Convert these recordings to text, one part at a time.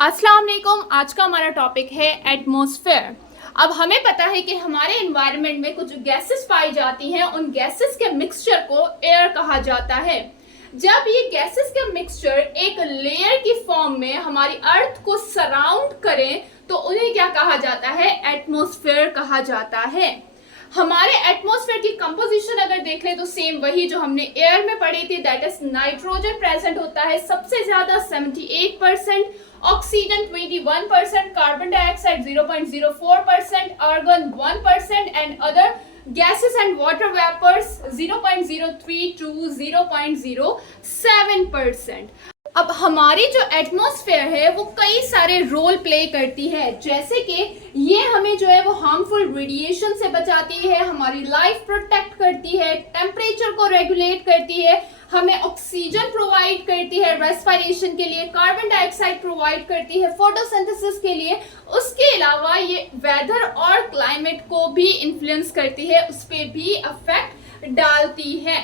अस्सलाम वालेकुम। आज का हमारा टॉपिक है एटमॉस्फेयर। अब हमें पता है कि हमारे एनवायरनमेंट में कुछ गैसेस पाई जाती हैं, उन गैसेस के मिक्सचर को एयर कहा जाता है। जब ये गैसेस के मिक्सचर एक लेयर की फॉर्म में हमारी अर्थ को सराउंड करें तो उन्हें क्या कहा जाता है? एटमॉस्फेयर कहा जाता है। हमारे एटमॉस्फेयर की कंपोजिशन अगर देख ले तो सेम वही जो हमने एयर में पढ़ी थी, दैट इज नाइट्रोजन प्रेजेंट होता है सबसे ज्यादा 78%, oxygen 21%, carbon dioxide 0.04%, argon 1% and other gases and water vapors 0.03 to 0.07%। अब हमारी जो एटमॉस्फेयर है वो कई सारे रोल प्ले करती है, जैसे कि ये हमें जो है वो हार्मफुल रेडिएशन से बचाती है, हमारी लाइफ प्रोटेक्ट करती है, टेम्परेचर को रेगुलेट करती है, हमें ऑक्सीजन प्रोवाइड करती है रेस्पिरेशन के लिए, कार्बन डाइऑक्साइड प्रोवाइड करती है फोटोसिंथेसिस के लिए। उसके अलावा ये वेदर और क्लाइमेट को भी इन्फ्लुएंस करती है, उस पर भी अफेक्ट डालती है।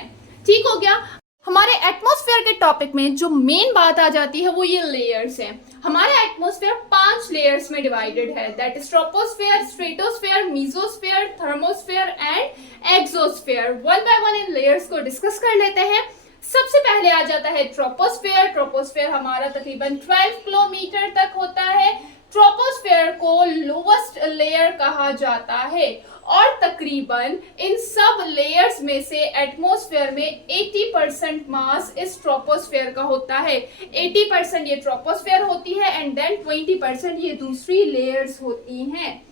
ठीक हो गया। हमारे एटमॉस्फेयर के टॉपिक में जो मेन बात आ जाती है वो ये लेयर्स हैं। हमारा एटमॉस्फेयर 5 लेयर्स में डिवाइडेड है, that is troposphere, stratosphere, mesosphere, thermosphere and exosphere. One by one in layers को डिस्कस कर लेते हैं। सबसे पहले आ जाता है ट्रोपोस्फेयर। ट्रोपोस्फेयर हमारा तकरीबन 12 किलोमीटर तक होता है। ट्रोपोस्फेयर को लोवेस्ट लेयर कहा जाता है और तकरीबन इन सब लेयर्स में से एटमॉस्फेयर में 80% मास इस ट्रोपोस्फेयर का होता है। 80% ये ट्रोपोस्फेयर होती है एंड देन 20% ये दूसरी लेयर्स होती हैं।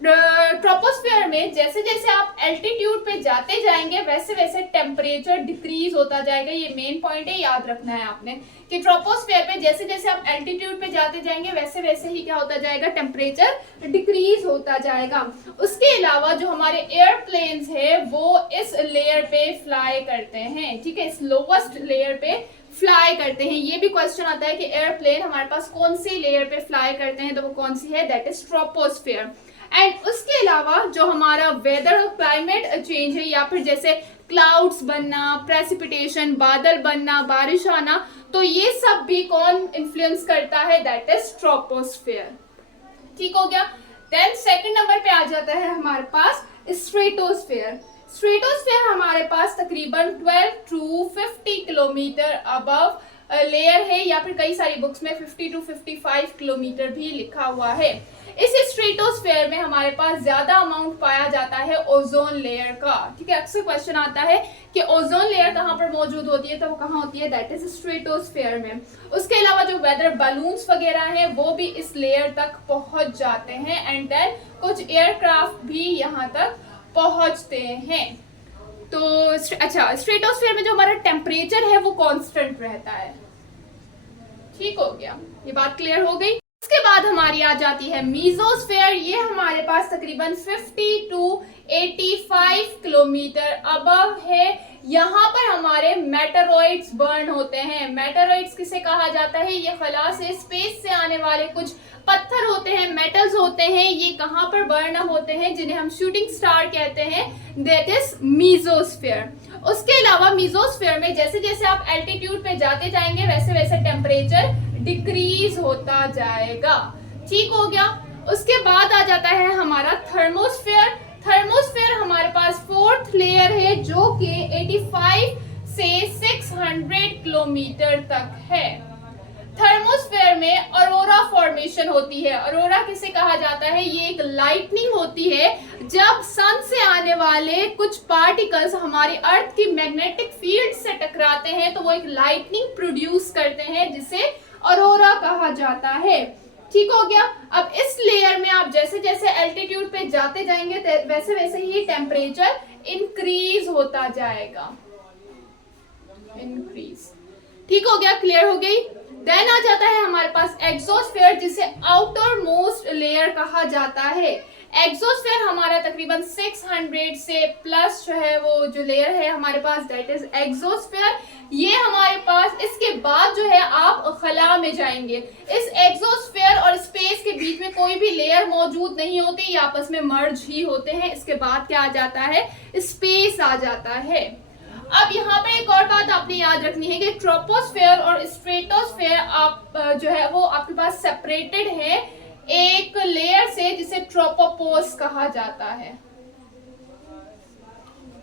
ट्रोपोस्फेयर में जैसे जैसे आप एल्टीट्यूड पे जाते जाएंगे वैसे वैसे टेम्परेचर डिक्रीज होता जाएगा। ये मेन पॉइंट है, याद रखना है आपने कि ट्रोपोस्फेयर पे जैसे जैसे आप एल्टीट्यूड पे जाते जाएंगे वैसे वैसे ही क्या होता जाएगा? टेम्परेचर डिक्रीज होता जाएगा। उसके अलावा जो हमारे एयरप्लेन्स है वो इस लेयर पे फ्लाई करते हैं, ठीक है, इस लोवेस्ट लेयर पे फ्लाई करते हैं। ये भी क्वेश्चन आता है कि एयरप्लेन हमारे पास कौन सी लेयर पे फ्लाई करते हैं, तो वो कौन सी है? That is troposphere. एंड उसके अलावा जो हमारा वेदर क्लाइमेट चेंज है या फिर जैसे क्लाउड्स बनना, प्रेसिपिटेशन, बादल बनना, बारिश आना, तो ये सब भी कौन इन्फ्लुएंस करता है? That is troposphere. ठीक हो गया। देन सेकंड नंबर पे आ जाता है हमारे पास स्ट्रेटोस्फेयर। स्ट्रेटोस्फेयर हमारे पास तकरीबन 12 टू 50 किलोमीटर अबव लेयर है, या फिर कई सारी बुक्स में 50 टू 55 किलोमीटर भी लिखा हुआ है। इस स्ट्रेटोस्फेयर में हमारे पास ज्यादा अमाउंट पाया जाता है ओजोन लेयर का। ठीक है, अक्सर क्वेश्चन आता है कि ओजोन लेयर कहाँ पर मौजूद होती है, तो वो कहाँ होती है? दैट इज स्ट्रेटोस्फेयर में। उसके अलावा जो वेदर बलून्स वगैरह हैं वो भी इस लेयर तक पहुंच जाते हैं एंड देन कुछ एयरक्राफ्ट भी यहाँ तक पहुंचते हैं। तो अच्छा, स्ट्रेटोस्फेयर में जो हमारा टेम्परेचर है वो कांस्टेंट रहता है। ठीक हो गया, ये बात क्लियर हो गई। उसके बाद हमारी आ जाती है मीजोस्फेयर। ये हमारे पास तकरीबन 50 टू 85 किलोमीटर अबव है। यहाँ पर हमारे मेटेरॉइड्स बर्न होते हैं। मेटेरॉइड्स किसे कहा जाता है? ये खला से, स्पेस से आने वाले कुछ पत्थर होते हैं, मेटल्स होते हैं, ये कहाँ पर बर्न होते हैं? जिन्हें हम शूटिंग स्टार कहते हैं, दैट इज मीजोस्फेयर। उसके अलावा मीजोस्फेयर में जैसे जैसे आप एल्टीट्यूड पे जाते जाएंगे वैसे वैसे टेम्परेचर डिक्रीज होता जाएगा। ठीक हो गया। उसके बाद आ जाता है हमारा थर्मोस्फेयर। थर्मोस्फेयर हमारे पास 4th लेयर है जो कि 85 से 600 किलोमीटर तक है। थर्मोस्फेयर में अरोरा फॉर्मेशन होती है। अरोरा किसे कहा जाता है? ये एक लाइटनिंग होती है। जब सन से आने वाले कुछ पार्टिकल्स हमारी अर्थ की मैग्नेटिक फील्ड से टकराते हैं तो वो एक लाइटनिंग प्रोड्यूस करते हैं जिसे अरोरा कहा जाता है। ठीक हो गया। अब इस लेयर में आप जैसे जैसे एल्टीट्यूड पे जाते जाएंगे वैसे वैसे ही टेम्परेचर इंक्रीज होता जाएगा। इंक्रीज। ठीक हो गया, क्लियर हो गई। देन आ जाता है हमारे पास एक्सोस्फेयर, जिसे आउटर मोस्ट लेयर कहा जाता है। एक्सोस्फेयर हमारा तकरीबन 600 से प्लस जो है वो जो लेयर है हमारे पास, दैट इज एक्सोस्फेयर। ये हमारे पास, इसके बाद जो है आप खला में जाएंगे। इस एक्सोस्फेयर और स्पेस के बीच में कोई भी लेयर मौजूद नहीं होती, ये आपस में मर्ज ही होते हैं। इसके बाद क्या आ जाता है? स्पेस आ जाता है। अब यहाँ पे एक और बात आपने याद रखनी है कि ट्रोपोस्फेयर और स्ट्रेटोस्फेयर आप जो है वो आपके पास सेपरेटेड है एक लेयर से जिसे ट्रोपोपोज कहा जाता है।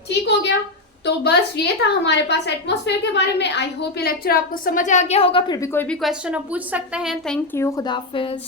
ठीक हो गया। तो बस ये था हमारे पास एटमॉस्फेयर के बारे में। आई होप ये लेक्चर आपको समझ आ गया होगा। फिर भी कोई भी क्वेश्चन आप पूछ सकते हैं। थैंक यू, खुदा हाफिज।